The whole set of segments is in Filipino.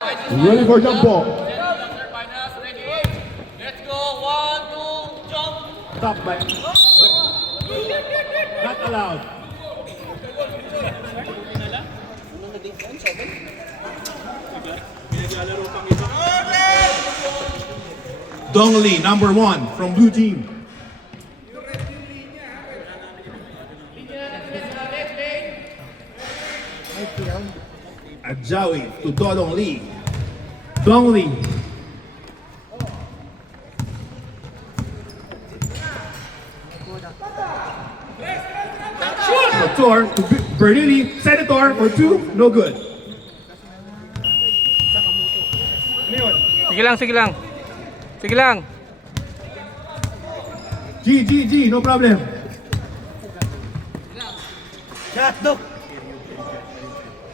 Ready for jump ball. Let's go. 1, 2, jump. Stop by. Not allowed. Dongli, number 1 from blue team. Adjawi to Dodong Lee. Dongli. Tour to Bernini. Senator for 2. No good. Sige lang, sige lang. Sige lang. G, no problem.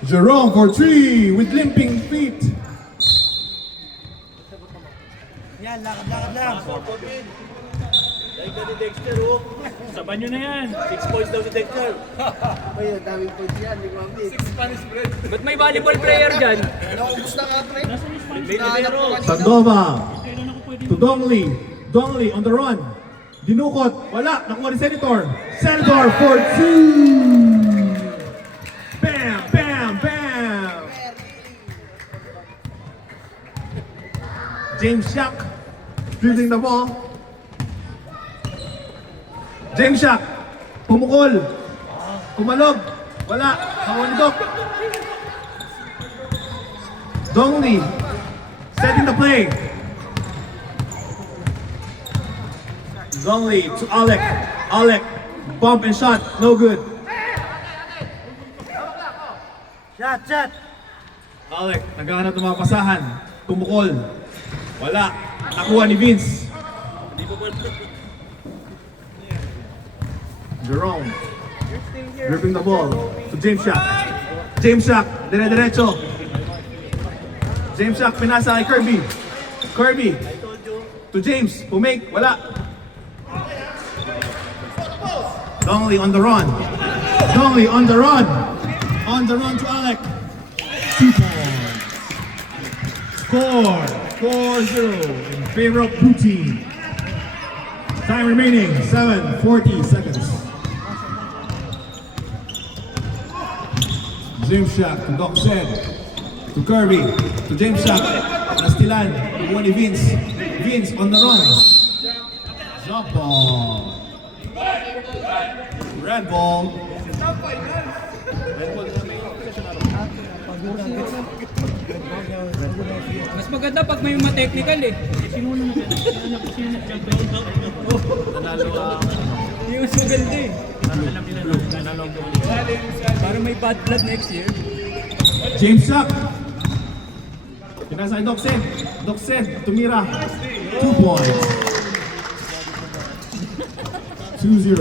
Jerome for 3 with limping feet. Yan, lakad lang. Dahil ka ni Dexter, oh. Saban nyo na yan. 6 points daw si Dexter. Ayun, daming points yan, di ko mabit. Ba't may volleyball player dyan? Naubos na nga, pre. May libero. Sandova to Dongli. Dongli on the run. Dinukot. Wala. Nakuha ni Senator. Senator for 2. Bam, bam, bam. James Shack dribbling the ball. James Shack. Pumukol. Kumalog. Wala. Nakuha ni Doc. Dongli setting the play. Dongli to Alec. Alec bump and shot. No good. Shot. Alec naghahanap ng mga pasahan. Pumukol. Wala. Nakuha ni Vince. Jerome gripping the ball to James Shack. James Shack, dire-diretso. James Shack, pinasa kay Kirby. Kirby to James, pumake, wala. Dongli on the run. Dongli on the run. On the run to Alec. 2 points. Score 4-0 in favor of blue team. Time remaining 7:40 seconds. James Shack to Doc Sed. To Kirby. To James Shack. Nastilan. To ni Vince. Vince on the run. Jump ball. Red ball. Mas maganda pag may ma-technical eh. Yung mas maganda eh. Para may bad blood next year. James Shack. Pinasa kay Doc Sed. Doc Sed. Tumira. 2 points. 2-0.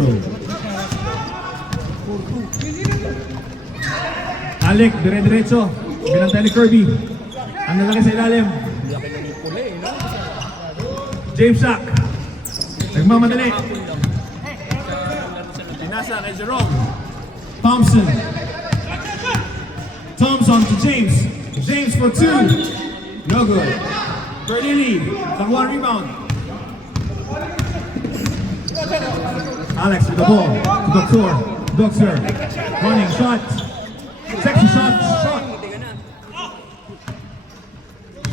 Alec, dire-diretso. Binantay ni Kirby. Ang nalaki sa ilalim. James Shack. Nagmamadali. Pinasa kay Jerome. Thompson. Thompson to James. James for 2. No good. Bernini. Nakuha rebound. Alex with the ball. Doctor. Doctor. Running shot. Sexy shot. Shot.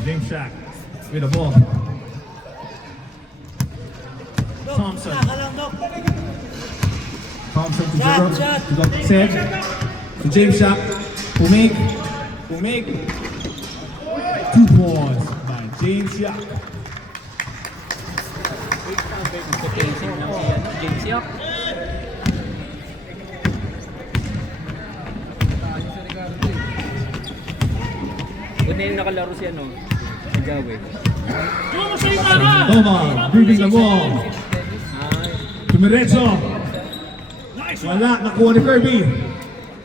James Shack with the ball. Thompson. Thompson to Jerome. To the set. To James Shack. Pumake. 2 points by James Shack. Defensive lang si James Yak. Buti yung nakalaro si si Gawe. Toma, dribbling the ball. Tumiretso. Wala, nakuha ni Kirby.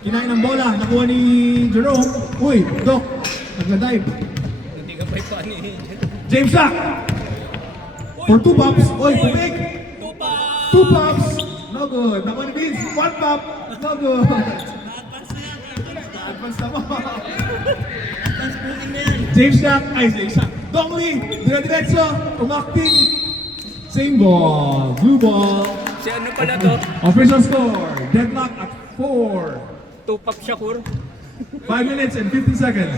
Kinain ng bola, nakuha ni Jerome. Uy, Doc, nagla-dive. Hindi ka pa ipani. James Shack. For 2 pops. Uy, pumik. 2 pops. No good. Nakuha ni Vince. 1 pop. No good. Advance na mo. James Jack, ay James Jack. Dongli, dire-diretso, umakting. Same ball, blue ball. Si ano pala to? Official score, deadlock at 4. Tupac Shakur. 5 minutes and 50 seconds.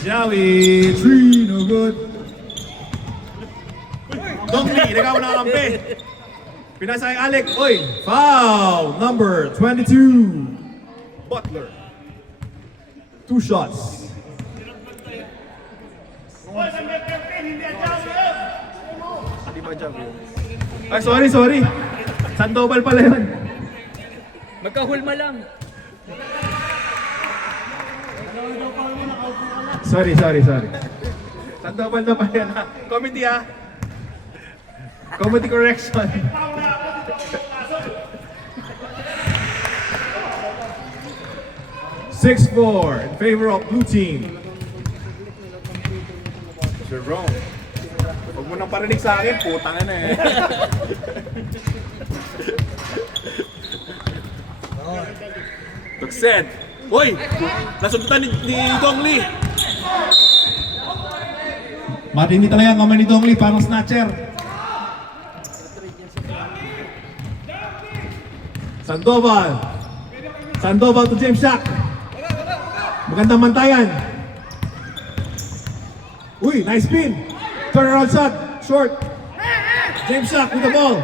Joey, 3, no good. Dongli, nagawa na kampi. Pinasa kay Alec, oy, foul, number 22. Butler. 2 shots. Ay, sorry. Sandoval pala yun. Magkahulma lang. Sorry. Sandoval na pala yan ha. Committee ha. Committee correction. (6-4) in favor of blue team. Jerome. Huwag mo nang parinig sa akin, putang na eh. Tuxed. Hoy! Nasundutan ni Dongli. Matindi talaga ang kamay ni Dongli, parang snatcher. Sandoval to James Shack. Magandang mantayan. Uy, nice spin. Turnaround shot, short. James Shack with the ball.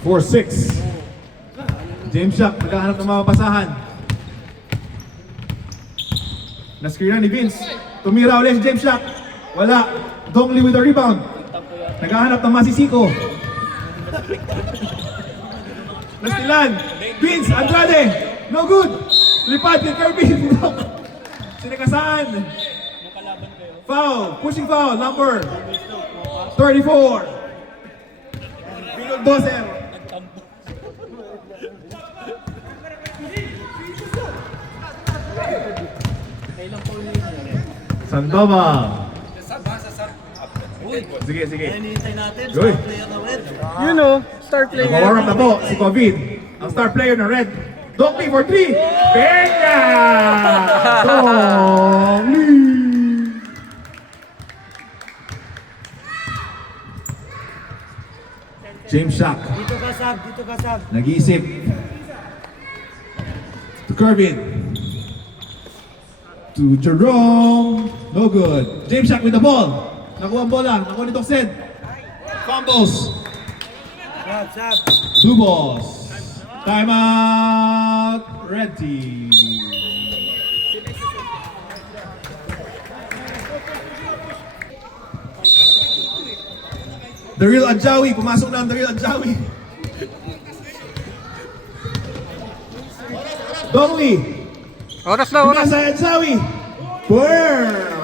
For 6. James Shack, naghahanap ng mga pasahan. Na-screen ni Vince. Tumira ulit si James Shack. Wala. Dongli with the rebound. Naghahanap ng masisiko. Nastilan. Vince, Andrade. No good. Lipad kay Kirby. Sinakasaan. Foul. Pushing foul. Number 34. Binod Doser. Sandoval. Sige. Hinihintay natin. Uy. Star player na red. You know, star player. Nag-warm up na po si Covid. Ang star player ng Red. Dongli for 3. Benga! Dongli! James Shack. Dito ka sab. Nag-iisip. To Kervin. To Jerome. No good. James Shack with the ball. Nakuha ang bola. Nakuha ni Tuxed. Fumbles. Sab. Blue balls. Timeout. Red team. The real Adjawi. Pumasok na ang The real Adjawi. Dongli. Oras na, oras. Pinasa Adjawi. Wow.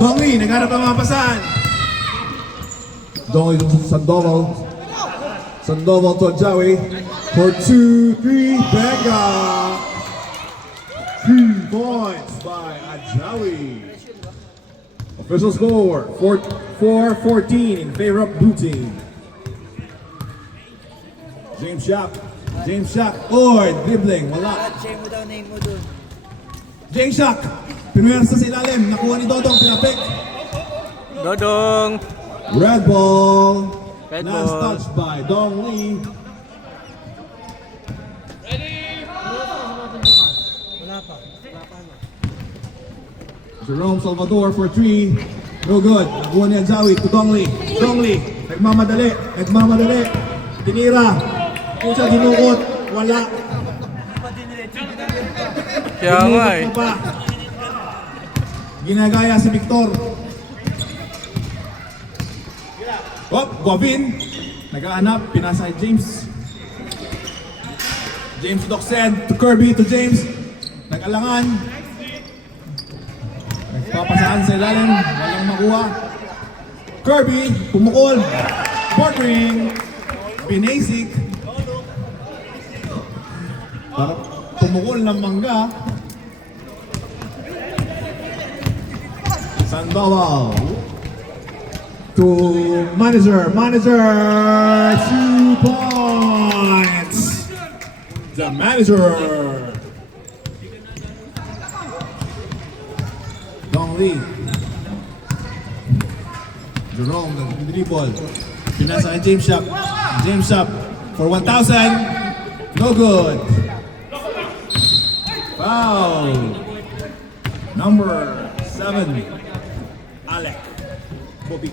Dongli, nagharap ang mga pasahan. Dongli to Sandoval. Sandoval to Adjawi. For 2, 3, Benga. 3 points by Adjawi. Official score, 4-14 in favor of blue team. James Shack. Oy, dribbling, wala. Check mo daw name mo dun. James Shack, pinuwersa sa ilalim, nakuha ni Dodong, pinapik. Dodong. Red ball. Red Last ball. touch by Dong Lee. Wala pa. Jerome Salvador for 3. No good. Nakuha ni Adjawi to Dong Lee. Nagmamadali. Tinira. Kung siya dinukot, wala. Kaya nga eh. Dinukot pa. Ginagaya si Victor. Govin. Naghahanap. Pinasa kay James. James Doxed to Kirby to James. Nag-alangan. Nagpapasaan sa ilalim. Walang makuha. Kirby, pumukol. bordering. Binasic. Parang tumukol ng mangga. Sandoval. To manager. Manager. 2 points. The manager. Dong Lee. Jerome, nag-dribble. Pinasa kay James Shop. James Shop for 1,000. No good. Foul. Number 7. Alec. Bobby.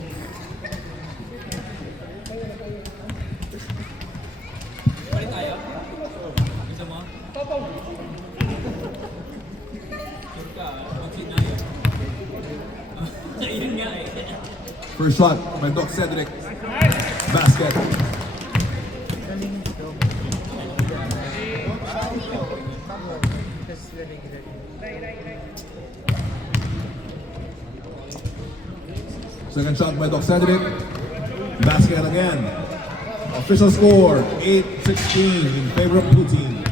First shot by Doc Cedric. Basket. Second shot by Doc Cedric. Basket again. Official score 8-16 in favor of blue team.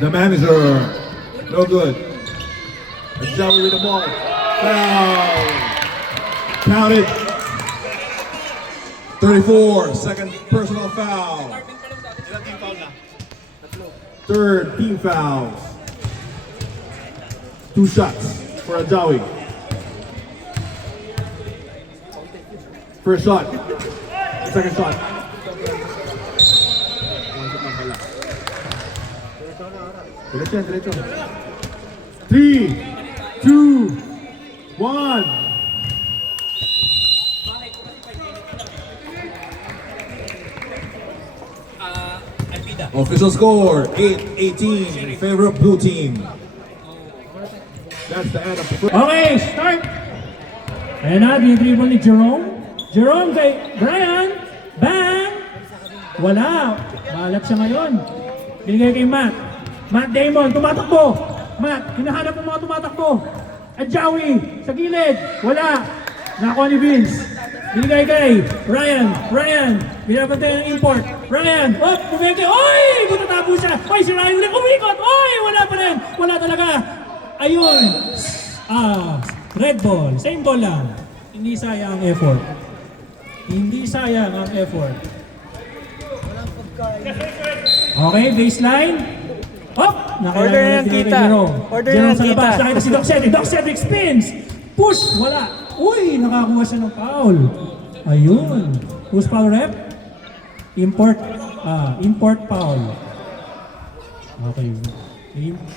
The manager, no good. Ajawi with the ball. Foul. Counted. 34, second personal foul. Third team fouls. 2 shots for Ajawi. First shot. Second shot. Diretso, diretso. 3, 2, 1. Official score 8-18 in favor of blue team. That's the end of the first. Okay, start! Ayan na, dinidribble ni Jerome. Jerome kay Brian. Bang! Wala. Malat siya ngayon. Binigay kay Matt. Matt Damon, tumatakbo. Matt, hinahanap ng mga tumatakbo. Ajawi, sa gilid. Wala. Nakuha ni Vince. Binigay kay Ryan. Ryan, binabantay ng import. Ryan, bumeke. Oy! Butatabo siya. Oy, si Ryan ulit umikot. Oy! Wala pa rin. Wala talaga. Ayun. Red ball. Same ball lang. Hindi sayang ang effort. Hindi sayang ang effort. Okay, baseline. Order yan, tita. Order yan, sa labas. tita. Nakita si Doc Cedric. Doc Cedric spins. Push. Wala. Uy, nakakuha siya ng foul. Ayun. Who's foul rep? Import. Import foul. Okay.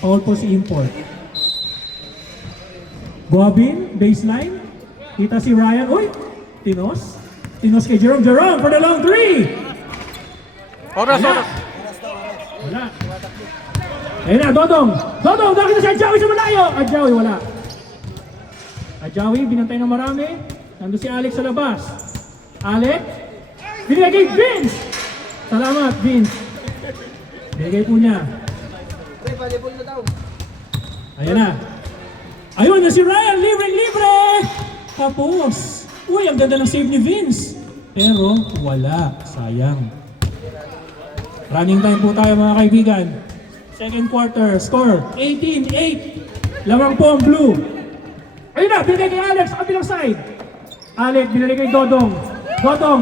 Foul po si import. Gobin, baseline. Kita si Ryan. Uy, Tinos. Tinos kay Jerome. Jerome for the long 3. Oras, Wala. oras. Wala. Ayun na, Dodong. Dodong, nakita si Ajawi sa malayo. Ajawi, wala. Ajawi, binantay ng marami. Nandun si Alex sa labas. Alex. Binigay kay Vince. Salamat, Vince. Binigay po niya. Ayan na. Ayun na si Ryan, libre! Tapos, uy, ang ganda ng save ni Vince. Pero, wala. Sayang. Running time po tayo mga kaibigan. Second quarter, score 18-8. Lamang po ang blue. Ayun na, binigay kay Alex sa kabilang side. Alex, binigay kay Dodong. Dodong,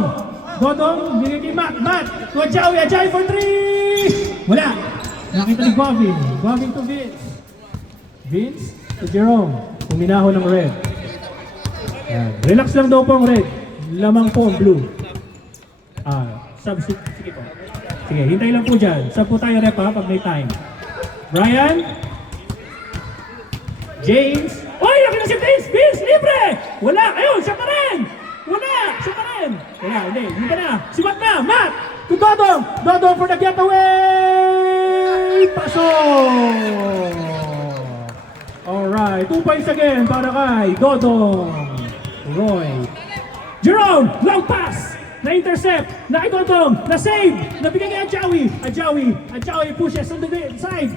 binigay kay Matt. Matt, to Ajawi for 3! Wala. Nakita ni Gavin. Gavin to Vince. Vince to Jerome. Puminaho ng red. Yan. Relax lang daw po ang red. Lamang po ang blue. Sige po. Sige, hintay lang po dyan. Saan po tayo rep pag may time. Brian. James. Oy, nakita si Vince! Vince, libre! Wala! Ayun, siya pa rin! Wala! Siya pa rin! Wala, hindi pa na. Si Matt na! Matt! To Dodong! Dodong for the getaway! Pasok! Alright, 2 points again para kay Dodong. Roy. Jerome! Long pass! Na-intercept! Na-idodong! Na-save! Nabigay kay Ajawi! Ajawi pushes on the side!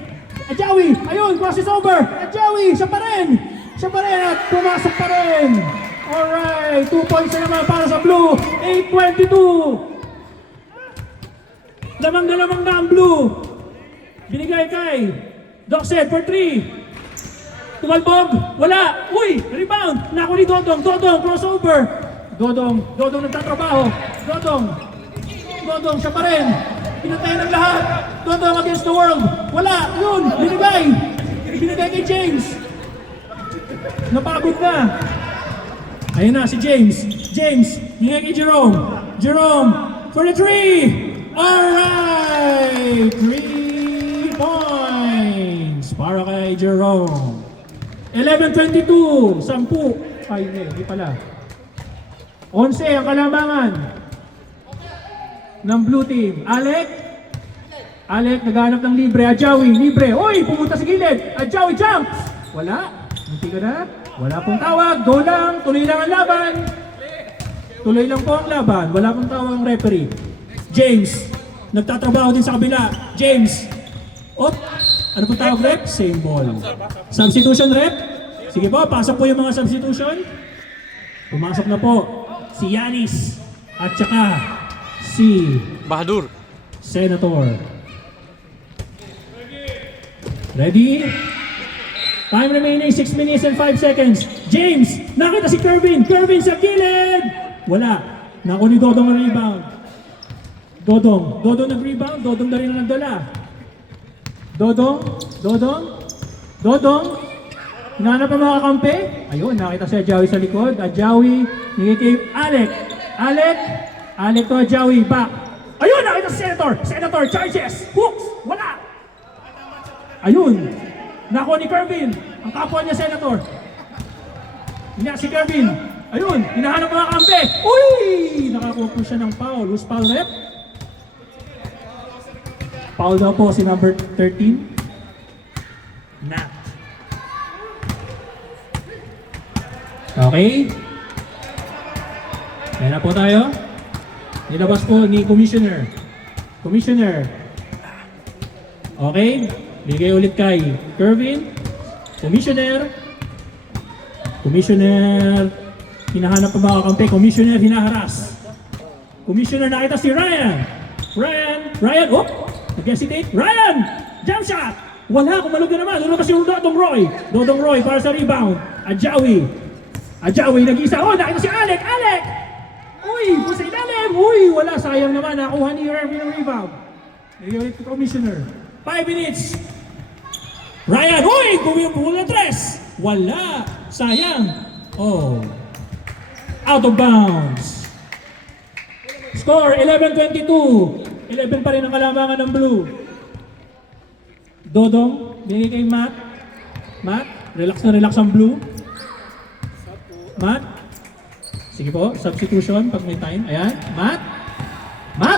Adjawi, ayun, crosses over. Adjawi, siya pa rin. Siya pa rin at pumasok pa rin. Alright, 2 points na naman para sa Blue. 8-22. Lamang na ang Blue. Binigay kay Doxed for 3. Tumalbog, wala. Uy, rebound. Naku ni Dodong, Dodong, crossover. Dodong nagtatrabaho. Dodong, siya pa rin. Pinatayin ng lahat. Dodong against the world. Wala, yun, binigay kay James. Napagod na. Ayun na si James. Hingay kay Jerome. Jerome for the 3. Alright, 3 points para kay Jerome. 11-22, 10. Ay, hindi pala. 11 ang kalamangan ng blue team. Alec, naghanap ng libre. Adjawi, libre. Uy, pumunta sa gilid. Adjawi, jump! Wala. Munti ka na. Wala pong tawag. Go lang. Tuloy lang ang laban. Tuloy lang po ang laban. Wala pong tawag ang referee. James, nagtatrabaho din sa kabila. James. Op. Ano po tawag, rep? Same ball. Substitution, rep? Sige po, pasok po yung mga substitution. Pumasok na po si Yanis at saka si Bahadur. Senator. Ready? Time remaining 6 minutes and 5 seconds. James, nakita si Kervin. Kervin sa gilid. Wala. Naku ni Dodong ang rebound. Dodong nag-rebound. Dodong na rin ang nagdala. Dodong. Hinanap ang mga kampe. Ayun, nakita si Adjawi sa likod. Adjawi, nigay kay Alec. Alec to Adjawi, back. Ayun, nakita si Senator, charges. Hooks, wala. Ayun, nakuha ni Kervin. Ang kapwa niya, Senator. Hindi si Kervin. Ayun, hinahanap mga kampe. Uy, nakakuha po siya ng foul. Who's foul, rep? Foul daw po si number 13. Nat. Okay. Ayan na po tayo. Nilabas po ni Commissioner. Okay. Bigay ulit kay Kervin. Commissioner. Hinahanap pa mga kampe. Commissioner hinaharas. Commissioner, nakita si Ryan. Ryan, oh! Nag-hesitate. Ryan! Jump shot! Wala, kumalog na naman. Lumabas yung Dodong Roy para sa rebound. Adjawi, nag-isa. Oh, nakita si Alec! Uy, pusa ilalim! Uy, wala, sayang naman. Nakuha ni Irvin ang rebound. Nag-ulit ko Commissioner. 5 minutes. Ryan, uy! Bumula 3. Wala, sayang. Oh. Out of bounds. Score, 11-22. 11 pa rin ang kalamangan ng blue. Dodong, binigay kay Matt. Relax ang blue. Matt. Sige po, substitution pag may time. Ayan, Matt.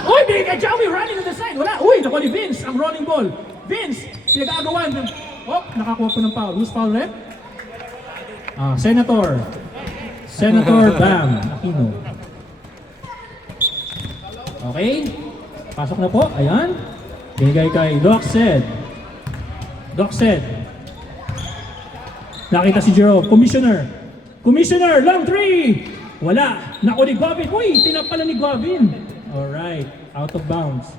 Uy, binigay kay Adjawi, running on the side. Wala, uy, nakuha ni Vince ang rolling ball. Vince, pinag-aagawan. Oh, nakakuha po ng foul. Who's foul, rep? Senator Bam Aquino. Okay, pasok na po. Ayan, binigay kay Doxed. Nakita si Jerome. Commissioner, long 3. Wala. Naku ni Guavin. Uy, tinapala ni Guavin. Alright, out of bounds.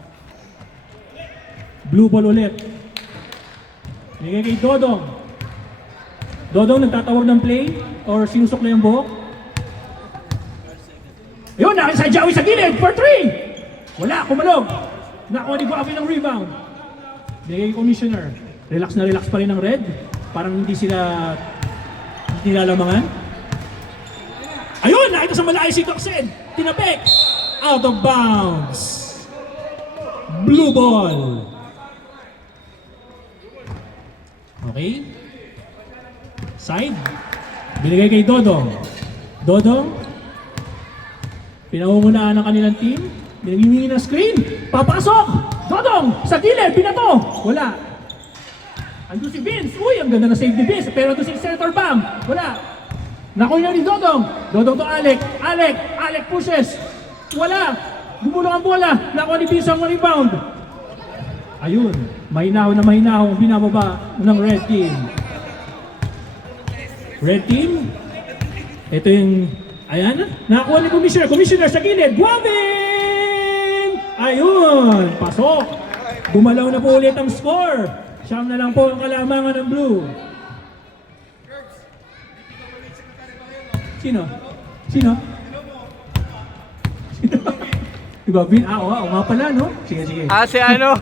Blue ball ulit. Bigay kay Dodong. Nagtatawag ng play or sinusok na yung buhok. Ayun, nakita si Adjawi sa gilid for 3. Wala, kumalog. Nakuha ni Guavin ng rebound. Bigay kay Commissioner. Relax pa rin ang red. Parang hindi nilalamangan. Ayun, nakita sa malayo si Doxed. Tinapik. Out of bounds. Blue ball. Okay. Side. Binigay kay Dodong. Pinangungunahan ng kanilang team. Binigay ng screen. Papasok. Dodong sa gilid. Binato. Wala. Andun si Vince. Uy, ang ganda na save ni Vince. Pero andun si Senator Bam. Wala. Nakuha ni Dodong to Alec pushes. Wala. Gumulong ang bola. Nakuha ni Vince ang rebound. Ayun. Mahinaw na mahinaw ang binababa ng red team. Red team, ito yung, ayan, nakakuha ni Commissioner. Commissioner sa gilid, Guavin! Ayun, pasok. Gumalaw na po ulit ang score. Siyam na lang po ang kalamangan ng blue. Sino? Sino? Guavin, oo nga pala, no? Sige, sige. Si ano?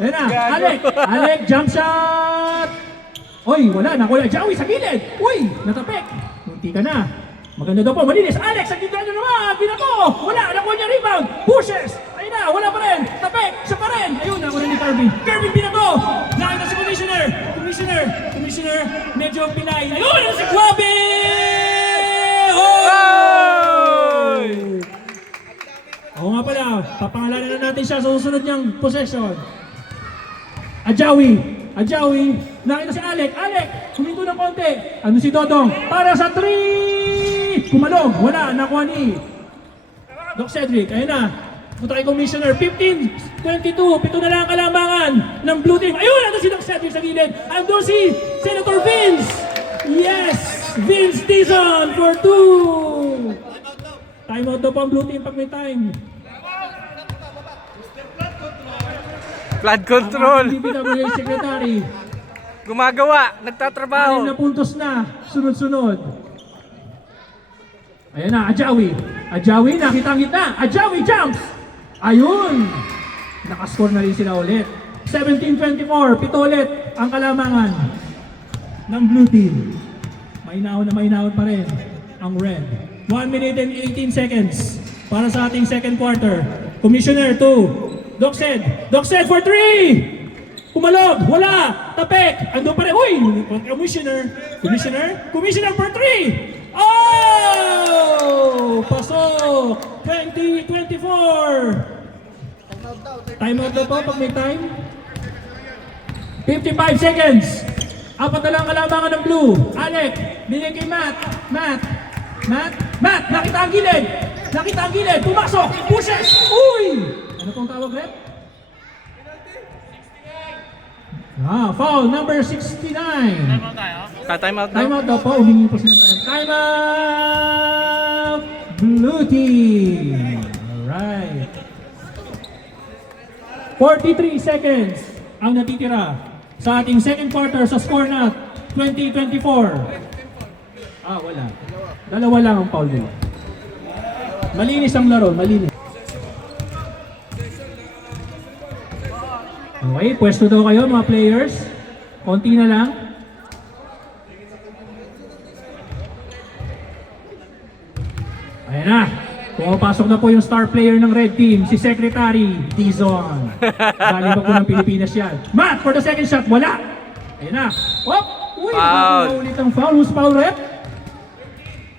Ayan na, Alec, jump shot! Oy, wala, nakuha. Joey sa gilid! Uy, natapik! Munti ka na. Maganda daw po, malinis. Alex, sa gitna nyo naman! Binato! Wala, nakuha niya rebound! Pushes! Ayun na, wala pa rin! Tapik! Siya pa rin! Ayun, nakuha ni Carvin. Carvin, binato! Nakita si Commissioner, medyo pinay. Ayun, si Guabe! Oh! Oo nga pala, papangalanan na natin siya sa susunod niyang possession. Ajawi, nakita si Alec, huminto ng konti. Ano si Dodong? Para sa 3! Kumalog, wala, nakuha ni Doc Cedric. Ayun na, punta kay Commissioner, 15-22, pito na lang ang kalamangan ng blue team. Ayun, ando si Doc Cedric sa gilid. Ando si Senator Vince. Yes, Vince Dizon for 2. Timeout daw po ang blue team pag may time. Flood control. Ang DPWA Secretary. Gumagawa, nagtatrabaho. 6 na puntos na, sunod-sunod. Ayan na, Ajawi, nakita. Ajawi jumps! Ayun! Nakascore na rin sila ulit. 17-24, pito ulit ang kalamangan ng blue team. Mainahon pa rin ang red. 1 minute and 18 seconds para sa ating second quarter. Commissioner 2. Doc Sed for 3! Kumalog! Wala! Tapek! Ando pa rin! Uy! Commissioner for 3! Oh! Pasok! 20-24! Time out na po pag may time. 55 seconds! Apat na lang kalamangan ng blue. Alec! Bigay kay Matt! Nakita ang gilid! Pumasok! Pushes! Uy! Ano pong tawag, Rep? Foul number 69. Time out na. Time out daw po. Humingi po sila ng time. Time out! Blue team. Alright. 43 seconds ang natitira sa ating second quarter sa score na 20-24. Wala. Dalawa lang ang foul nila. Malinis ang laro, malinis. Okay, pwesto daw kayo mga players. Konti na lang. Ayan na. Pumapasok na po yung star player ng red team, si Secretary Dizon. Galing pa po ng Pilipinas yan. Matt for the second shot, wala. Ayan na. Hop! Uy, Foul. ulit ang foul. Who's foul, Rep?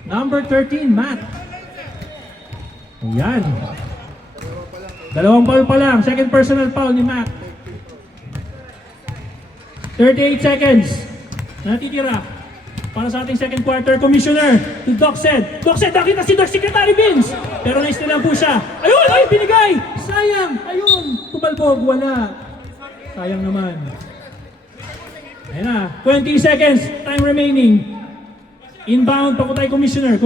Number 13, Matt. Ayan. Dalawang foul pa lang. Second personal foul ni Matt. 38 seconds. Natitira. Para sa ating second quarter, Commissioner to Doc Sed, nakita si Doc Secretary Vince. Pero na-steal lang po siya. Ayun! Ay, binigay! Sayang! Ayun! Tumalbog, wala. Sayang naman. Ayan na. 20 seconds. Time remaining. Inbound pa po tayo, Commissioner.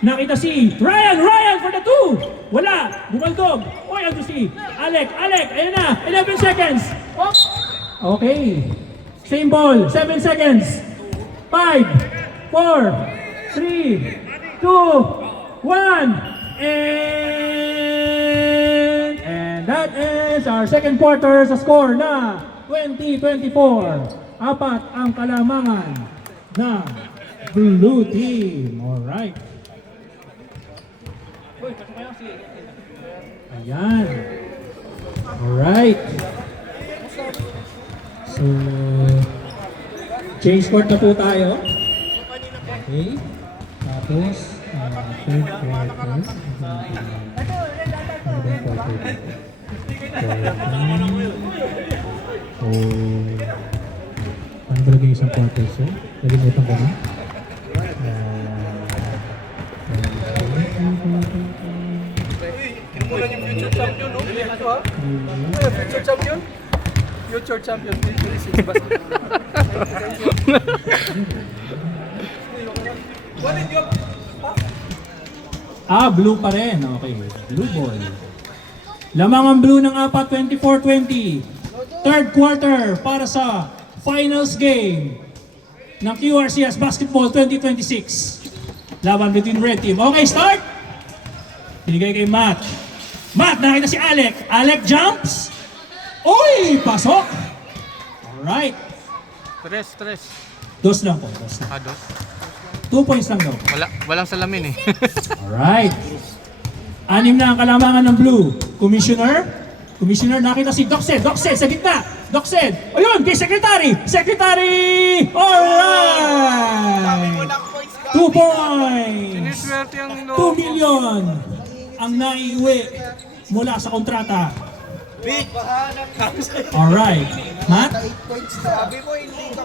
Nakita si Ryan for the 2. Wala. Bumaldog. Oy, ando si Alec. Ayan na. 11 seconds. Oh. Okay. Same ball. 7 seconds. 5, 4, 3, 2, 1. And that is our second quarter sa score na 20-24. Apat ang kalamangan ng blue team. Alright. Ayan. Alright. So, change court na po tayo. Okay. Tapos, third quarter. Ano ba lagay isang quarter, sir? Nalimutan ko na. Kinukulan yung future champion, no? Future champion? Future champion, 2026 basketball. Blue pa rin. Okay, blue ball. Lamang ang blue ng apat, 24-20. Third quarter para sa finals game ng QRCS Basketball 2026. Laban between red team. Okay, start! Binigay kay Matt. Matt, nakita si Alec. Alec jumps. Uy, pasok! Alright. Tres. Dos lang po. Dos lang. Dos. 2 points lang daw. Walang salamin eh. Alright. 6 na ang kalamangan ng blue. Commissioner, nakita si Doxed sa gitna. Doxed, ayun, kay Secretary. Alright. 2 points. Siniswerte ang 2 million ang naiuwi mula sa kontrata. Alright.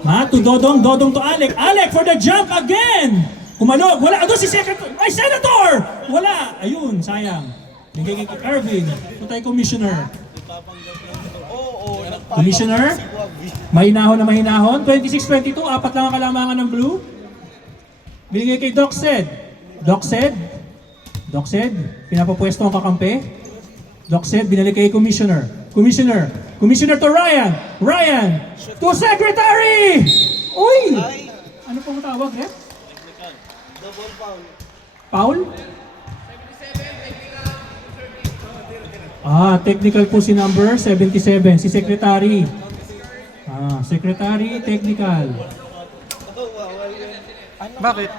Matt to Dodong to Alec. Alec for the jump again. Kumalog. Wala. Ado si Secretary. Ay, Senator! Wala. Ayun, sayang. Bigay kay Irvin. Ito tayo, Commissioner. Commissioner. Mahinahon na mahinahon. 26-22. 4 lang ang kalamangan ng blue. Binigay kay Doxed. Pinapapwesto ang kakampi. Doxed, binalik kay Commissioner to Ryan to Secretary! Uy! Ano pong tawag, Rep? Double foul. Technical po si number 77, si Secretary. Secretary, technical. Bakit?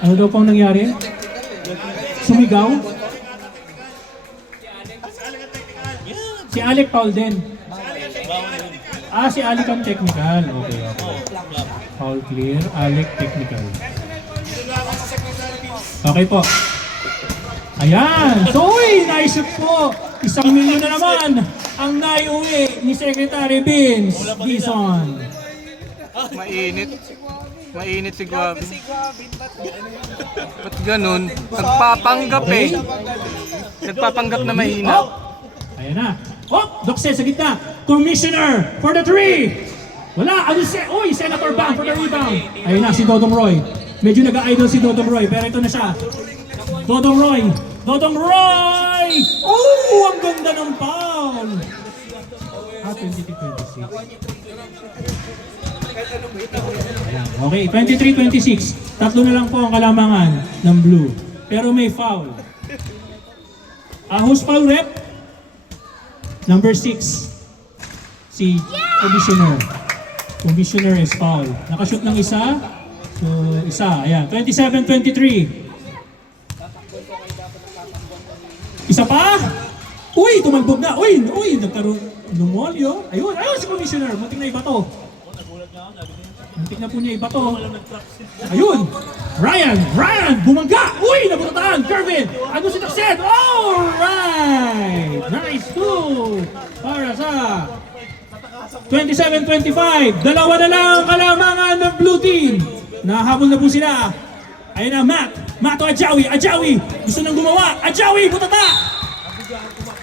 Ano daw pong nangyari? Sumigaw? Si Alec foul din. Si Alec ang technical. Okay. Foul clear, Alec technical. Okay po. Ayan! So, nice shoot po! 1 milyon na naman ang naiuwi ni Secretary Vince Dizon. Mainit si Guavin. Ba't ganun? Nagpapanggap eh. Nagpapanggap na mahina. Ayan na. Doxed sa gitna. Commissioner for the 3. Wala. Senator Bang for the rebound. Ayun na si Dodong Roy. Medyo nag-idol si Dodong Roy, pero ito na siya. Dodong Roy! Ang ganda ng foul! 22-26. Okay, 23-26. Tatlo na lang po ang kalamangan ng blue. Pero may foul. Who's foul, Rep? Number 6. Si Commissioner. Commissioner is foul. Nakashoot ng isa. So, isa. Ayan. 27-23. Isa pa? Uy, tumalbog na. Uy, nagkaroon. Lumolyo. Ayun, si Commissioner. Muntik na ibato. Muntik na po niya ibato. Ayun. Ryan, bumangga. Uy, nabunutan. Kervin. Ano si Doxed? Alright. Nice 2. Para sa 27-25. Dalawa na lang ang kalamangan ng blue team. Nahabol na po sila. Ayun na, Matt to Ajawi. Gusto nang gumawa. Ajawi, butata.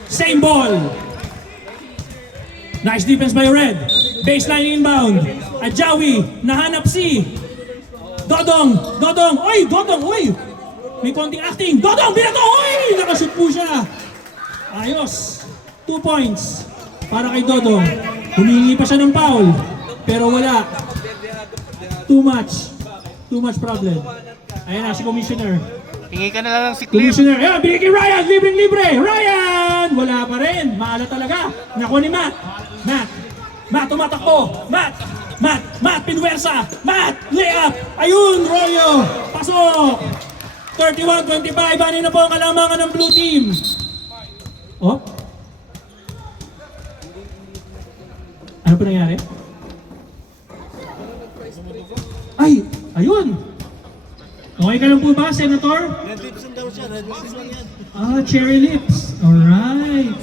Same ball. Nice defense by Red. Baseline inbound. Ajawi, nahanap si Dodong. Uy! May konting acting. Dodong, binato. Uy! Nakashoot po siya. Ayos. 2 points para kay Dodong. Humingi pa siya ng foul. Pero wala. Too much problem. Ayan na si Commissioner. Hingi ka na lang ng si Cliff. Commissioner, binigay kay Ryan, libre! Ryan! Wala pa rin, maala talaga. Nakuha ni Matt, tumatakbo. Matt, pinwersa. Matt, layup. Ayun, Royo. Pasok. 31-25, ano na po ang kalamangan ng blue team. Ano po nangyari? Ayun. Okay ka lang po ba, Senator? Red lips daw siya. Red lips lang yan. Cherry lips. Alright.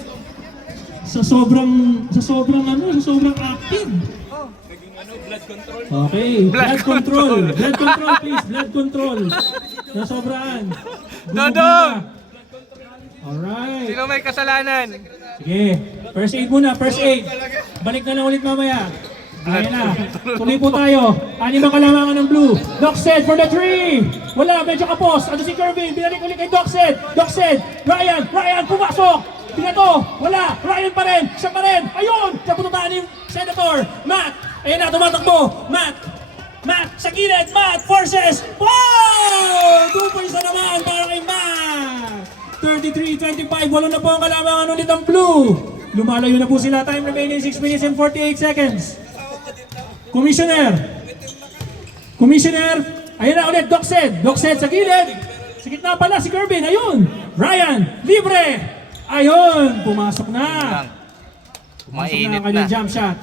Sa sobrang active. Okay, blood control. Blood control, please. Blood control. Nasobraan. Dodong! Alright. Sino may kasalanan? Sige, first aid muna, first aid. Balik na lang ulit mamaya. Ayan na, tuloy po tayo. Anim ang kalamangan ng blue. Doxed for the 3. Wala, medyo kapos. Ano si Kervin? Binalik ulit kay Doxed. Doxed, Ryan, pumasok. Pinato, wala, Ryan pa rin, siya pa rin. Ayun, napututaan yung Senator. Matt, ayan na, tumatakbo. Matt, sa gilid, Matt, forces. Wow! 2 points na naman para kay Matt. 33-25, wala na po ang kalamangan ulit ang blue. Lumalayo na po sila. Time remaining 6 minutes and 48 seconds. Commissioner, ayan na ulit, Doxed sa gilid. Sa gitna pala si Kervin, ayun. Ryan, libre. Ayun, pumasok na. Mainit Pumasok na ang kanyang na. jump shot.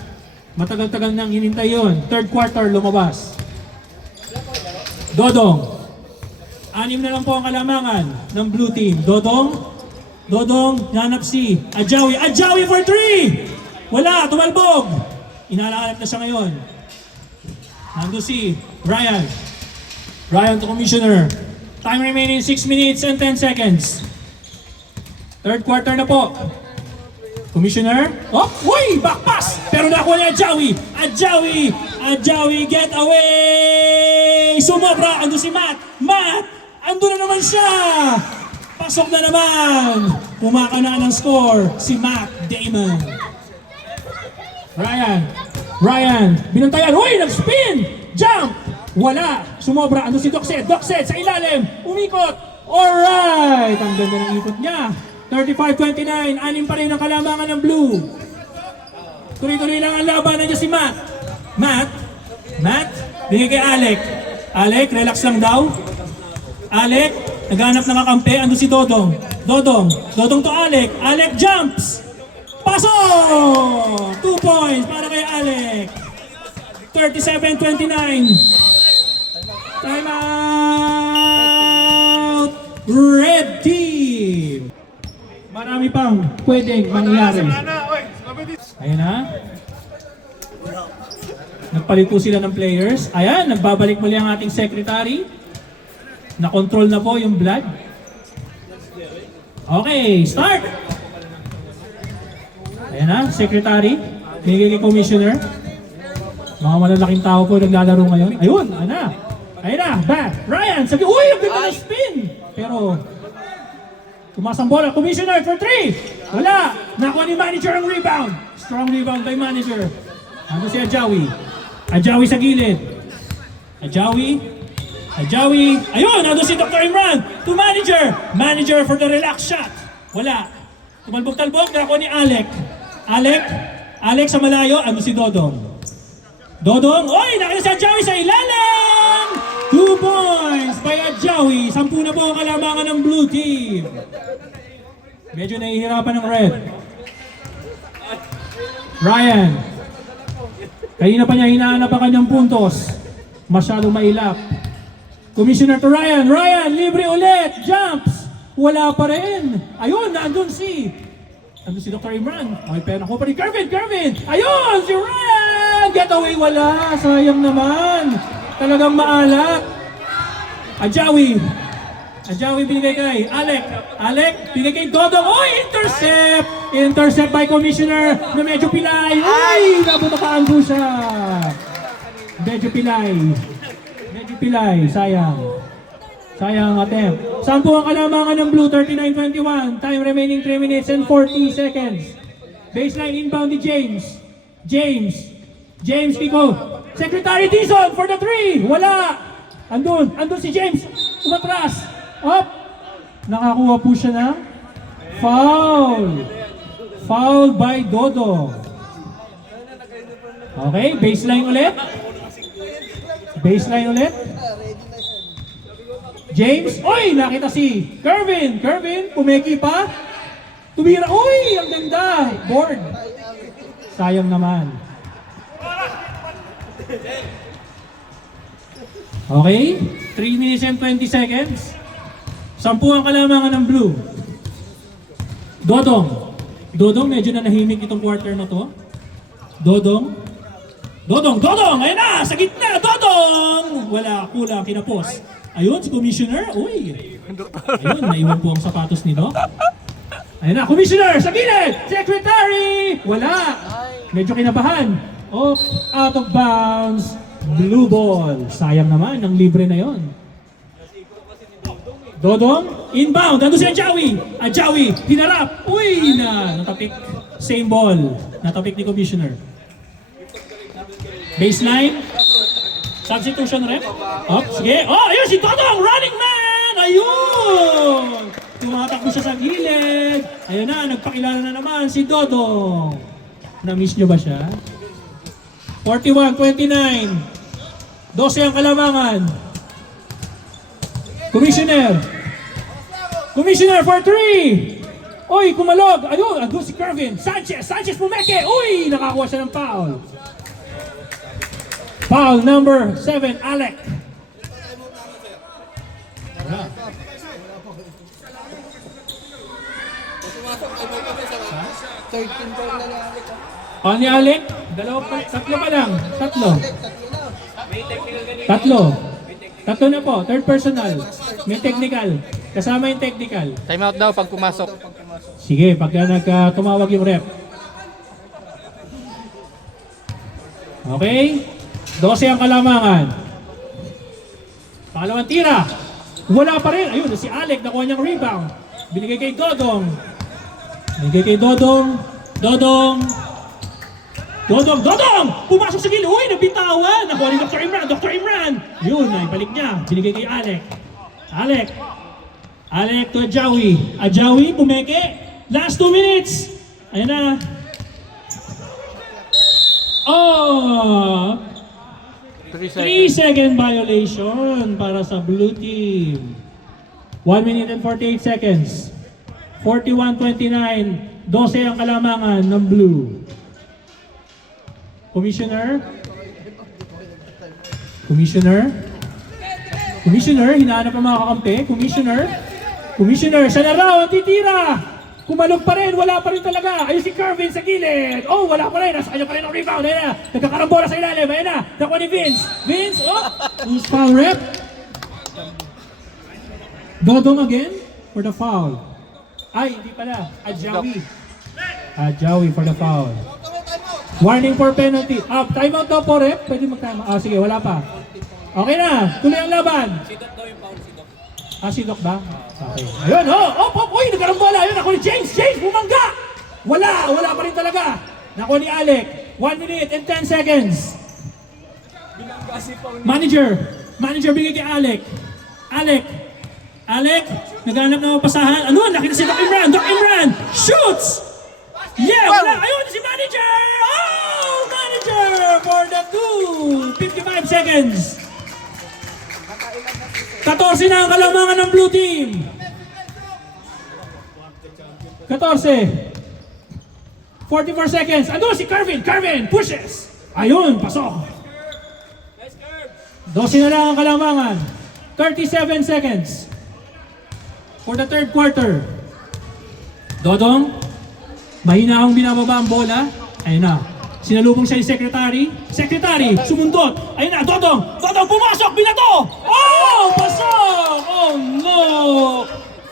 Matagal-tagal nang hinintay yun. Third quarter, lumabas. Dodong. 6 na lang po ang kalamangan ng blue team. Dodong, nanap si Adjawi for 3! Wala, tumalbog! Inalakalap na siya ngayon. Nandun si Ryan to Commissioner. Time remaining 6 minutes and 10 seconds. Third quarter na po. Commissioner. Oh, uy! Back pass! Pero nakuha ni Adjawi, get away! Sumobra! Andun si Matt! Andun na naman siya! Pasok na naman! Pumaka na ng score si Matt Damon. Ryan, binantayan. Uy! Nag-spin! Jump! Wala! Sumobra! Andun si Doxed sa ilalim! Umikot! Alright! Ang ganda ng ikot niya. 35-29, 6 pa rin ang kalamangan ng blue. Tuloy-tuloy lang ang laban. Nandiyan si Matt, bigay kay Alec, relax lang daw. Alec, naghanap ng kakampi. Ando si Dodong to Alec jumps. Pasok! 2 points para kay Alec. 37-29. Time out! Red team! Marami pang pwedeng mangyari. Ayan na. Nagpalit po sila ng players. Ayan, nagbabalik muli ang ating secretary. Na-control na po yung blood. Okay, start! Ayan na, secretary. Bigay kay commissioner. Mga malalaking tao po naglalaro ngayon. Ayun, ayan na, back. Ryan, sabi, uy, ang ganda ng spin! Pero, tumasang bola, commissioner for 3! Wala! Nakuha ni manager ang rebound. Strong rebound by manager. Ano si Adjawi sa gilid. Adjawi. Ayun! Ano si Dr. Imran to manager. Manager for the relax shot. Wala. Tumalbog-talbog. Nakuha ni Alec sa malayo. Ano si Dodong. Oy! Nakita si Adjawi sa ilalim! 2 points by Adjawi. 10 na po ang kalamangan ng blue team. Medyo nahihirapan ng red. Ryan. Kanina pa niya hinahanap ang kanyang puntos. Masyadong mailap. Commissioner to Ryan. Libre ulit. Jumps. Wala pa rin. Ayun, nandun si Dr. Imran. Okay, pero nakuha pa rin. Kervin. Ayun, si Ryan. Get away, wala. Sayang naman. Talagang maalat. Adjawi binigay kay Alec binigay kay Dodong. Oy, intercept by Commissioner na medyo pilay. Uy, nabutaan po siya. Medyo pilay, sayang ang attempt. 10 ang kalamangan ng blue, 39-21. Time remaining 3 minutes and 40 seconds. Baseline inbound ni James Pico. Secretary Dizon for the 3. Wala. Andun si James. Umatras. Up! Nakakuha po siya ng foul. Foul by Dodo. Okay, baseline ulit. James. Oy, nakita si Kervin, pumeki pa. Tumira. Uy, ang ganda. Board. Sayang naman. Okay, 3 minutes and 20 seconds. 10 ang kalamangan ng blue. Dodong, medyo nanahimik itong quarter na to. Dodong, ayun na, sa gitna, Dodong! Wala, kulang, kinapos. Ayun, si Commissioner, uy. Ayun, naiwan po ang sapatos ni Doc. Ayun na, Commissioner, sa gilid! Secretary! Wala! Medyo kinabahan. Oh, out of bounds. Blue ball. Sayang naman, ang libre na yon. Dodong, inbound. Nandun si Ajawi. Ajawi, hinarap. Uy, natapik. Same ball. Natapik ni Commissioner. Baseline. Substitution rep. Up, sige. Oh, ayun si Dodong, running man! Ayun! Tumatakbo siya sa gilid. Ayun na, nagpakilala na naman si Dodong. Na-miss nyo ba siya? 41-29. 12 ang kalamangan. Commissioner for 3. Uy, kumalog. Ayun, andun si Kervin. Sanchez pumeke. Uy, nakakuha siya ng foul. Foul number 7, Alec. Wala. O ni Alec, tatlo pa lang. Tatlo na po, third personal. May technical. Kasama yung technical. Time out daw pag pumasok. Sige, pagka tumawag yung rep. Okay? 12 ang kalamangan. Pangalawang tira. Wala pa rin. Ayun, si Alec, nakuha niyang rebound. Binigay kay Dodong. Dodong! Pumasok sa gilid. Uy, nabitawan. Nakuha ni Dr. Imran. Yun, ay balik niya. Binigay kay Alec to Ajawi. Ajawi, pumeke. Last 2 minutes. Ayan na. Oh! 3-second violation para sa blue team. 1 minute and 48 seconds. 41-29. 12 ang kalamangan ng blue. Commissioner, hinahanap ang mga kakampi. Commissioner, siya na raw ang titira. Kumalog pa rin, wala pa rin talaga. Ayun si Kervin sa gilid. Oh, wala pa rin. Nasa kanya pa rin ang rebound. Ayun na, nagkakarambola sa ilalim. Ayun na, nakuha ni Vince. Oh, who's foul rep? Dodong again for the foul. Ay, hindi pala. Ajawi for the foul. Warning for penalty. Timeout daw po, rep. Pwede mag-timeout. Sige, wala pa. Okay na. Tuloy ang laban. Si Doc ba? Okay. Ayun, uy, nagkarambola. Ayun, ako ni James, bumangga. Wala pa rin talaga. Nakuha ni Alec. 1 minute and 10 seconds. Manager, bigay kay Alec. Alec, naghanap na mapasahan. Ano, nakita si Doc Imran. Shoots! Yeah, wala. Ayun, si Manager! Oh, Manager for the 55 seconds. 14 na ang kalamangan ng blue team. 14. 44 seconds. Ano si Kervin? Pushes. Ayun, pasok. 12 na lang ang kalamangan. 37 seconds. For the third quarter. Dodong. Mahina akong binababa ang bola. Ayun na. Sinalubong siya yung secretary. Sumundot. Ayun na. Dodong, pumasok. Binato. Oh! Pasok! Oh no!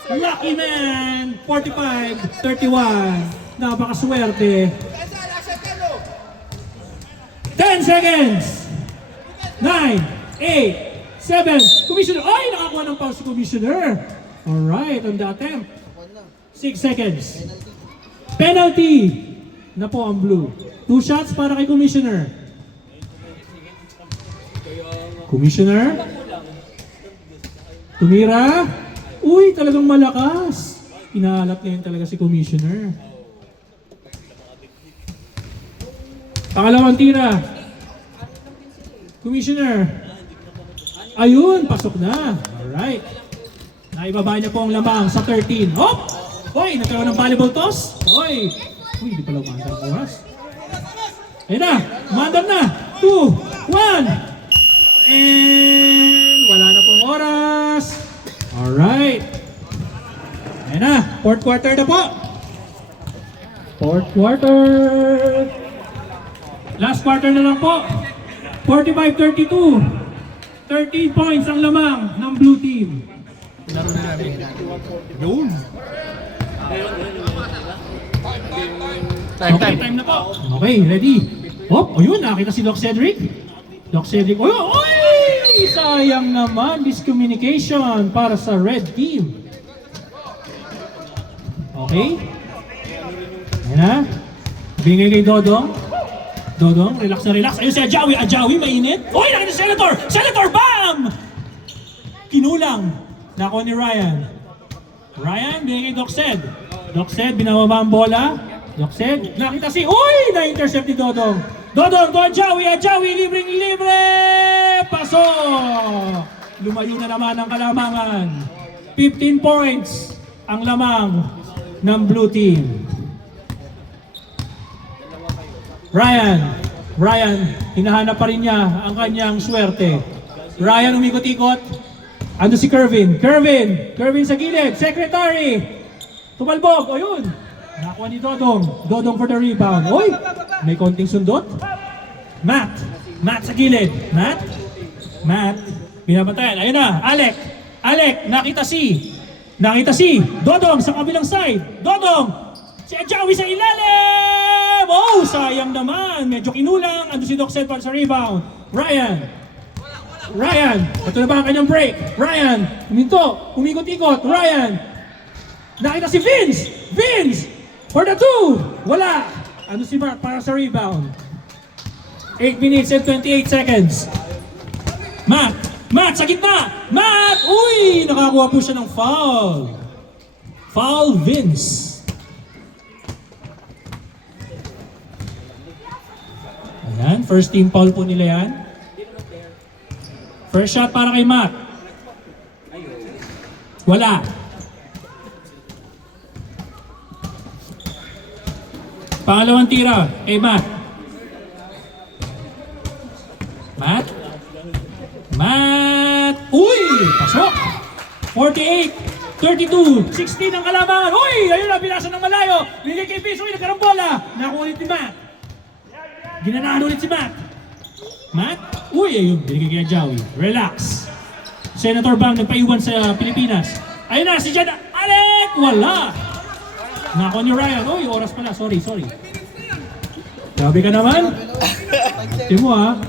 Lucky man. 45-31. Napakaswerte. 10 seconds. 9, 8, 7. Commissioner. Ay! Nakakuha ng foul si Commissioner. Alright, on the attempt. 6 seconds. Penalty na po ang blue. 2 shots para kay Commissioner. Tumira. Uy, talagang malakas. Inahalat ngayon talaga si Commissioner. Pangalawang tira. Commissioner. Ayun, pasok na. Alright. Naibaba niya po ang lamang sa 13. Hop! Hoy, nagkaroon ng volleyball toss. Hoy, hindi pala umandar ang oras. Ayun na, umandar na. 2, 1. And wala na pong oras. Alright. Ayun na, fourth quarter na po. Last quarter na lang po. 45-32. 13 points ang lamang ng blue team. Time. Time na po. Okay, ready. Oh, ayun, nakita si Doc Cedric. Doc Cedric, oy! Sayang naman, miscommunication para sa red team. Okay. Ayan na. Bingay kay Dodong. Dodong, relax na relax. Ayun si Ajawi. Ajawi, mainit. Uy, nakita si Senator! Senator, bam! Kinulang. Nakuha ni Ryan. Ryan, bingay kay Doc Ced. Doc Ced, binababa ang bola. Doc Ced, nakita si... Uy! Na-intercept ni Dodong. Dodong, to Ajawi. Ajawi, libre! Paso! Lumayo na naman ang kalamangan. 15 points ang lamang ng blue team. Ryan, hinahanap pa rin niya ang kanyang swerte. Ryan umikot-ikot. Ando si Kervin sa gilid. Secretary. Tumalbog. O yun. Nakuha ni Dodong. Dodong for the rebound. Oy, may konting sundot. Matt sa gilid. Matt. Binabantayan. Ayun na. Alec. Nakita si Dodong sa kabilang side. Dodong. Si Ajawi sa ilalim! Oh, sayang naman. Medyo kinulang. Ando si Doc Ced para sa rebound. Ryan. Ito na ba ang kanyang break? Ryan. Huminto. Umikot-ikot. Ryan. Nakita si Vince for the two. Wala. Ando si Mark para sa rebound. 8 minutes and 28 seconds. Matt sa gitna. Matt! Uy! Nakakuha po siya ng foul. Foul Vince. Ayan, first team foul po nila yan. First shot para kay Matt. Wala. Pangalawang tira kay Matt. Uy! Pasok! 48, 32, 16 ang kalamangan. Uy! Ayun na, binasa ng malayo. Bigay kay Vince. Uy, nagkarambola. Nakuha ulit ni Matt. Ginanahan ulit si Matt. Uy, ayun, binigay kay Ajawi. Relax. Senator Bang nagpaiwan sa Pilipinas. Ayun na, si Jada. Alec! Wala! Nakuha ni Ryan. Uy, oras pala. Sorry. Grabe ka naman. Tingnan mo ha.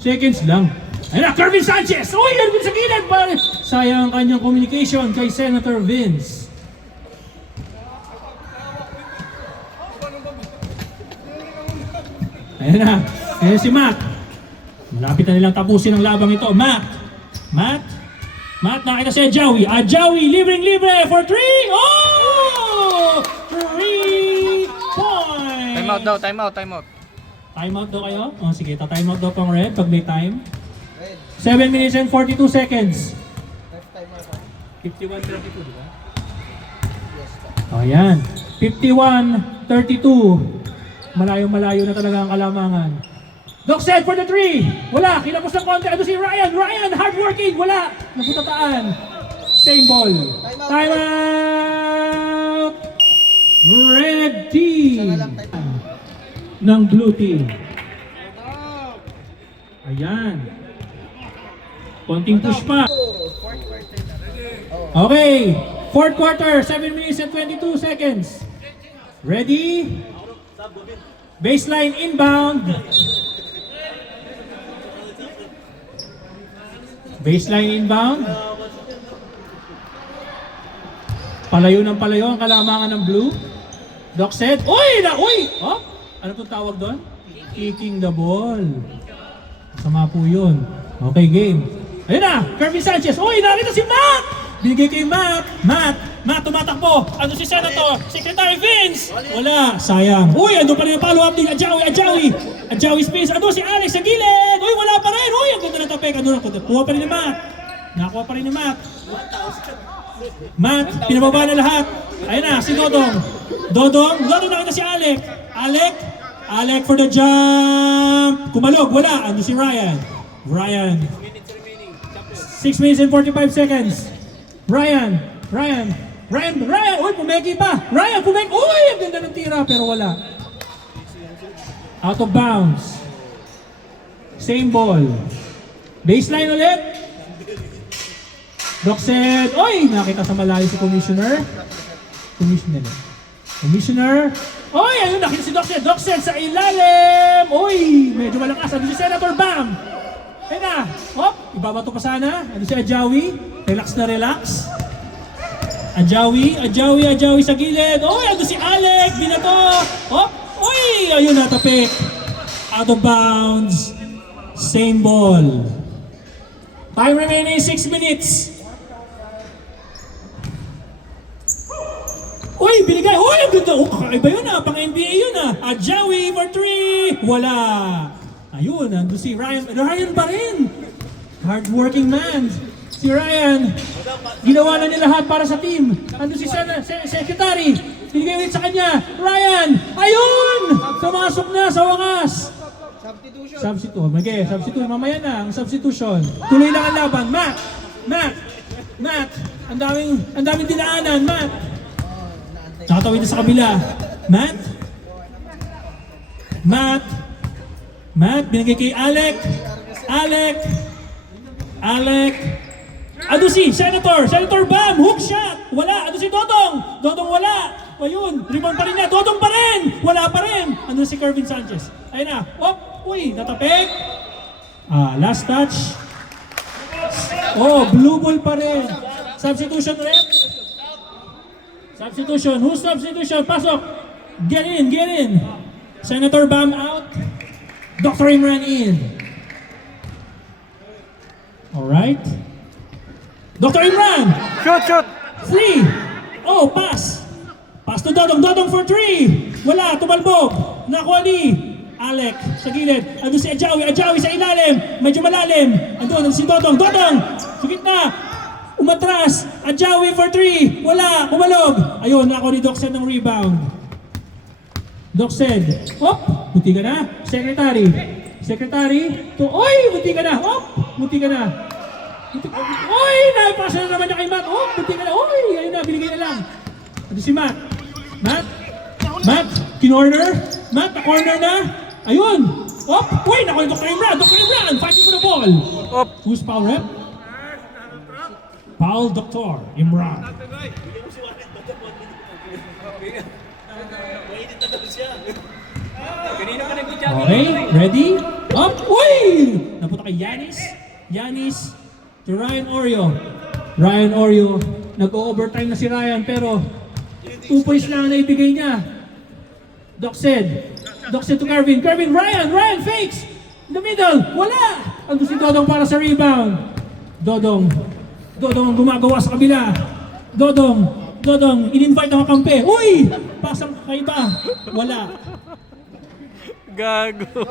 Seconds lang. Ayun na, Kervin Sanchez! Uy, yan sa gilid! Sayang ang kanyang communication kay Senator Vince. Ayan na. Ayan si Matt. Malapit na nilang tapusin ang labang ito. Matt, nakita si Ajawi. Ajawi, libre for 3. Oh! 3 points! Time out. Time out daw kayo? O sige, time out daw pang red pag may time. 7 minutes and 42 seconds. 51-32, di ba? O yan. 51-32. Malayo na talaga ang kalamangan. Doc Ced for the 3. Wala. Kinapos ng konti. Ano si Ryan? Hardworking. Wala. Naputataan. Same ball. Time out. Red team. Ng blue team. Ayan. Konting push pa. Okay. Fourth quarter. 7 minutes and 22 seconds. Ready? Baseline inbound. Palayo ang kalamangan ng blue. Doc Ced. Uy! Oh, ano pong tawag doon? Kicking the ball. Sama po yun. Okay, game. Ayun na! Kervin Sanchez. Uy! Nakita si Matt! Bigay kay Matt, tumatakbo. Ano si Senator? Secretary Vince! Wala, sayang. Uy, ando pa rin yung follow-up ni Ajawi space. Ano si Alex sa gilid? Uy, wala pa rin. Uy, ang ganda ng tapek. Nakuha pa rin ni Matt. Matt, pinababa na lahat. Ayun na, si Dodong nakita si Alec. Alec for the jump. Kumalog, wala. Ano si Ryan? 6 minutes and 45 seconds. Ryan! Uy, pumeki pa! Uy, ang ganda ng tira, pero wala. Out of bounds. Same ball. Baseline ulit. Doc Ced. Uy, nakita sa malayo si Commissioner. Commissioner. Oy, ayun, nakita si Doxen. Doxen sa ilalim. Oy, medyo malakas. Ano si Senator Bam? Ayun na. Hop, ibabato pa sana. Ano si Ajawi? Relax na relax. Ajawi sa gilid. Oy, ano si Alec? Binato. Hop. Oy, ayun na, tapik. Out of bounds. Same ball. Time remaining 6 minutes. Uy, binigay! Uy, ang ganda! Oh, kakaiba yun ah! Pang-NBA yun ah! Ajawi for 3! Wala! Ayun, nandun si Ryan. Ryan pa rin! Hardworking man! Si Ryan! Ginawa na niya lahat para sa team! Nandun si Secretary! Binigay ulit sa kanya! Ryan! Ayun! Pumasok na sa wakas! Substitution. Okay, substitution. Mamaya na ang substitution. Tuloy lang ang laban. Matt! Ang daming dinaanan, Matt! Nakatawid na sa kabila. Matt, binigay kay Alec. Ano si Senator Bam, hook shot. Wala. Ano si Dodong wala. Ayun, rebound pa rin niya. Dodong pa rin. Wala pa rin. Ano si Kervin Sanchez. Ayun na. Uy, natapik. Last touch. Oh, blue ball pa rin. Substitution rep. Substitution. Who's substitution? Pasok. Get in. Senator Bam out. Dr. Imran in. Alright. Dr. Imran. Shoot! 3. Oh, pass. Pass to Dodong. Dodong for 3. Wala. Tumalbog. Nakuha ni Alec sa gilid. Andun si Ajawi sa ilalim. Medyo malalim. Andun si Dodong. Sa gitna. Umatras. Ajawi for 3. Wala. Kumalog. Ayun, nako ni Doxen ng rebound. Doxen. Buti ka na. Secretary. Oy, buti ka na. Oy, naipasa na naman niya kay Matt. Buti ka na. Oy, ayun na, binigay na lang. Ito si Matt. Matt, kinorner. Matt, na-corner na. Ayun. Uy, nako ni Dr. Imran. Fighting for the ball. Who's foul rep? Foul Dr. Imran. Okay, ready? Uy! Napunta kay Yanis to Ryan Orio. Nag-overtime na si Ryan pero 2 points lang na ibigay niya. Doxen to Kervin, Ryan fakes! In the middle, wala! Ando si Dodong para sa rebound. Dodong ang gumagawa sa kabila. Dodong, in-invite ng kakampi. Uy! Pasang kakaiba. Wala. Gago.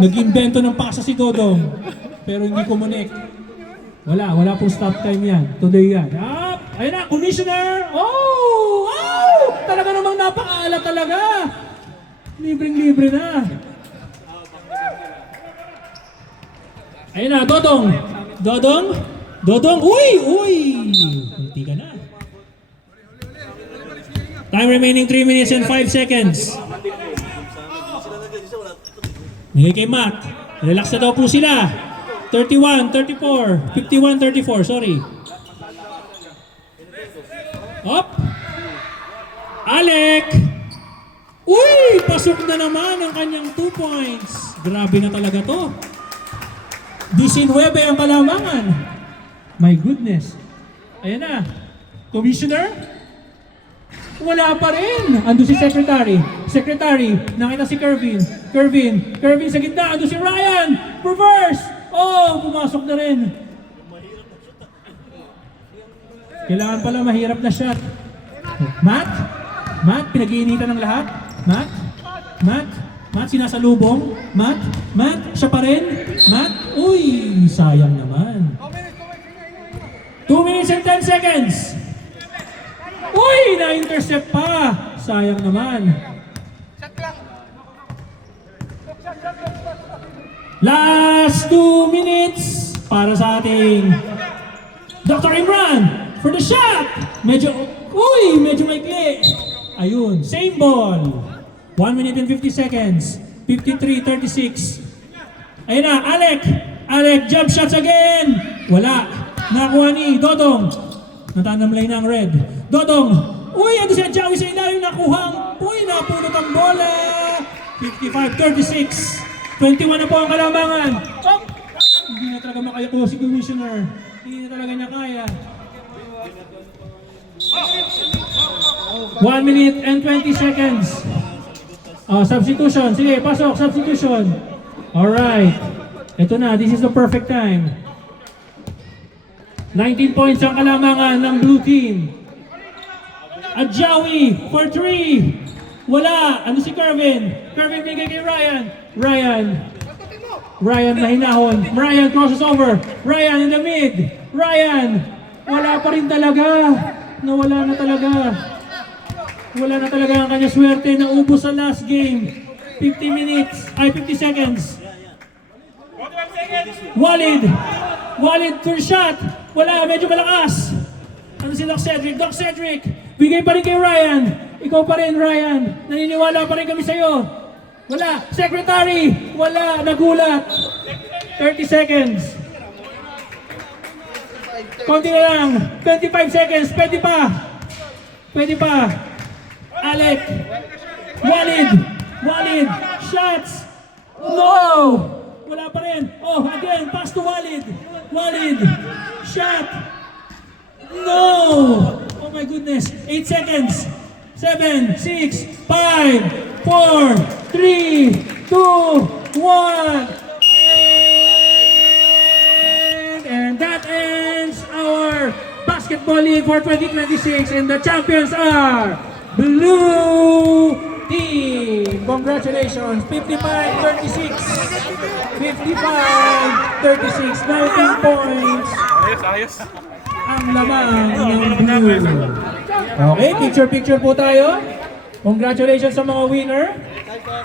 Nag-invento ng pasa si Dodong. Pero hindi kumunik. Wala pong stop time yan. Tuloy yan. Ayun na, Commissioner! Oh! Talaga namang napakaala talaga. Libreng-libre na. Ayun na, Dodong! Uy! Kunti ka na. Time remaining 3 minutes and 5 seconds. Nagay kay Matt. Relax na daw po sila. 31-34. 51-34, sorry. Alec! Uy! Pasok na naman ang kanyang 2 points. Grabe na talaga to. 19 ang kalamangan. My goodness. Ayan na. Commissioner? Wala pa rin. Ando si Secretary, nakita si Kervin sa gitna. Ando si Ryan. Reverse. Pumasok na rin. Kailangan pala mahirap na shot. Matt, pinag-iinitan ng lahat. Matt, sinasalubong. Matt, siya pa rin. Matt, uy, sayang naman. 2 minutes and 10 seconds. Uy, na-intercept pa. Sayang naman. Last 2 minutes para sa ating Dr. Imran for the shot. Medyo maikli. Ayun, same ball. 1 minute and 50 seconds. 53-36. Ayun na, Alec, jump shots again. Wala. Nakuha ni Dodong. Natanamlay na ang red. Dodong! Uy, ito si Adjawi sa ilalim nakuhang. Uy, napulot ang bola. 55-36. 21 na po ang kalamangan. Oh! Hindi na talaga makaya po si Commissioner. Hindi na talaga niya kaya. 1 minute and 20 seconds. Substitution. Sige, pasok. Substitution. Alright. Ito na. This is the perfect time. 19 points ang kalamangan ng blue team. Adjawi for 3. Wala. Ano si Kervin? Kervin bigay kay Ryan. Ryan na hinahon. Ryan crosses over. Ryan in the mid. Ryan. Wala pa rin talaga. Nawala na talaga. Wala na talaga ang kanya swerte na ubos sa last game. 50 seconds. Walid first shot. Wala, medyo malakas. Ano si Doc Cedric? Doc Cedric, bigay pa rin kay Ryan. Ikaw pa rin, Ryan. Naniniwala pa rin kami sa'yo. Wala. Secretary, wala. Nagulat. 30 seconds. Konti na lang. 25 seconds. Pwede pa. Alec. Walid. Shots. No! Wala pa rin. Oh, again. Pass to Walid. Shot. No! Oh my goodness. 8 seconds. 7, 6, 5, 4, 3, 2, 1. And that ends our Basketball League for 2026. And the champions are Blue Team. Congratulations. 55-36. 55-36. 19 points. Ayos. Ang lamang ng blue. Okay, picture po tayo. Congratulations sa mga winner.